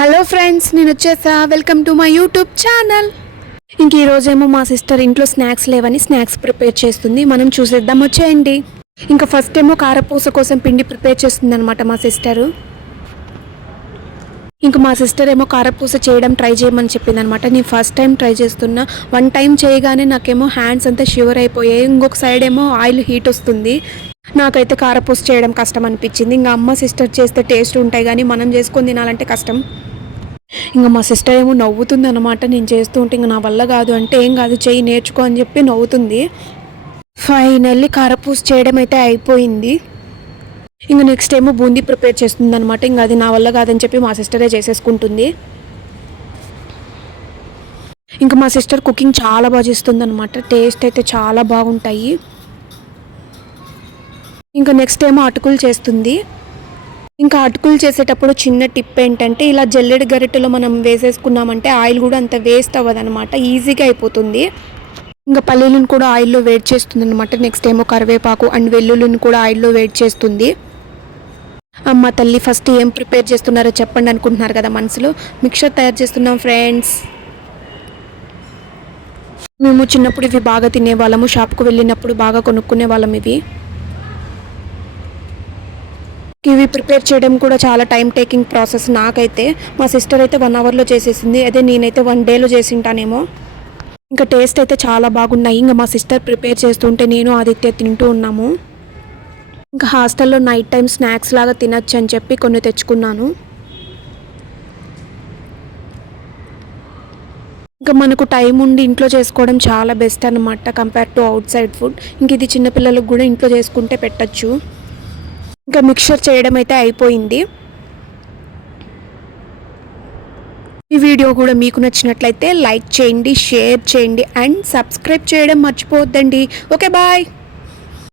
Hello friends, నేను వచ్చేసా. Welcome to my YouTube channel. ఇంక ఈరోజేమో మా సిస్టర్ ఇంట్లో స్నాక్స్ లేవని స్నాక్స్ ప్రిపేర్ చేస్తుంది. మనం చూసేద్దాం, వచ్చేయండి. ఇంకా ఫస్ట్ ఏమో కారపూస కోసం పిండి ప్రిపేర్ చేస్తుంది అనమాట మా సిస్టరు. ఇంకా మా సిస్టర్ ఏమో కారపూస చేయడం ట్రై చేయమని చెప్పింది అనమాట. నేను ఫస్ట్ టైం ట్రై చేస్తున్నా. 1 టైం చేయగానే నాకేమో హ్యాండ్స్ అంతా షివర్ అయిపోయాయి. ఇంకొక సైడ్ ఏమో ఆయిల్ హీట్ వస్తుంది. నాకైతే కారపూస చేయడం కష్టం అనిపించింది. ఇంకా అమ్మ సిస్టర్ చేస్తే టేస్ట్ ఉంటాయి, కానీ మనం చేసుకొని తినాలంటే కష్టం. ఇంకా మా సిస్టర్ ఏమో నవ్వుతుంది అనమాట. నేను చేస్తూ ఉంటే ఇంకా నా వల్ల కాదు అంటే, ఏం కాదు చెయ్యి, నేర్చుకో అని చెప్పి నవ్వుతుంది. ఫైనల్లీ కారపూస చేయడం అయితే అయిపోయింది. ఇంకా నెక్స్ట్ ఏమో బూందీ ప్రిపేర్ చేస్తుంది అనమాట. ఇంకా అది నా వల్ల కాదని చెప్పి మా సిస్టరే చేసేసుకుంటుంది. ఇంకా మా సిస్టర్ కుకింగ్ చాలా బాగా చేస్తుంది అనమాట. టేస్ట్ అయితే చాలా బాగుంటాయి. ఇంకా నెక్స్ట్ ఏమో అటుకులు చేస్తుంది. ఇంకా అటుకులు చేసేటప్పుడు చిన్న టిప్ ఏంటంటే, ఇలా జల్లెడ గరిటెలో మనం వేసేసుకున్నామంటే ఆయిల్ కూడా అంత వేస్ట్ అవ్వదనమాట, ఈజీగా అయిపోతుంది. ఇంకా పల్లీలను కూడా ఆయిల్లో వేడి చేస్తుంది అనమాట. నెక్స్ట్ ఏమో కరివేపాకు అండ్ వెల్లుల్లిని కూడా ఆయిల్లో వేడి చేస్తుంది. అమ్మ తల్లి, ఫస్ట్ ఏం ప్రిపేర్ చేస్తున్నారో చెప్పండి అనుకుంటున్నారు కదా మనసులో. మిక్చర్ తయారు చేస్తున్నాం ఫ్రెండ్స్. మేము చిన్నప్పుడు ఇవి బాగా తినేవాళ్ళము. షాప్కు వెళ్ళినప్పుడు బాగా కొనుక్కునే వాళ్ళం ఇవి. ఇవి ప్రిపేర్ చేయడం కూడా చాలా టైం టేకింగ్ ప్రాసెస్. నాకైతే మా సిస్టర్ అయితే 1 అవర్లో చేసేసింది. అదే నేనైతే 1 డేలో చేసింటానేమో. ఇంకా టేస్ట్ అయితే చాలా బాగున్నాయి. ఇంకా మా సిస్టర్ ప్రిపేర్ చేస్తుంటే నేను ఆదిత్య తింటూ ఉన్నాము. ఇంకా హాస్టల్లో నైట్ టైం స్నాక్స్ లాగా తినచ్చు అని చెప్పి కొన్ని తెచ్చుకున్నాను. ఇంకా మనకు టైం ఉండి ఇంట్లో చేసుకోవడం చాలా బెస్ట్ అనమాట, compare to out side food. ఇంక ఇది చిన్నపిల్లలకు కూడా ఇంట్లో చేసుకుంటే పెట్టచ్చు. ఇంకా మిక్చర్ చేయడం అయితే అయిపోయింది. ఈ వీడియో కూడా మీకు నచ్చినట్లయితే లైక్ చేయండి, షేర్ చేయండి అండ్ సబ్స్క్రైబ్ చేయడం మర్చిపోవద్దండి. Okay, bye.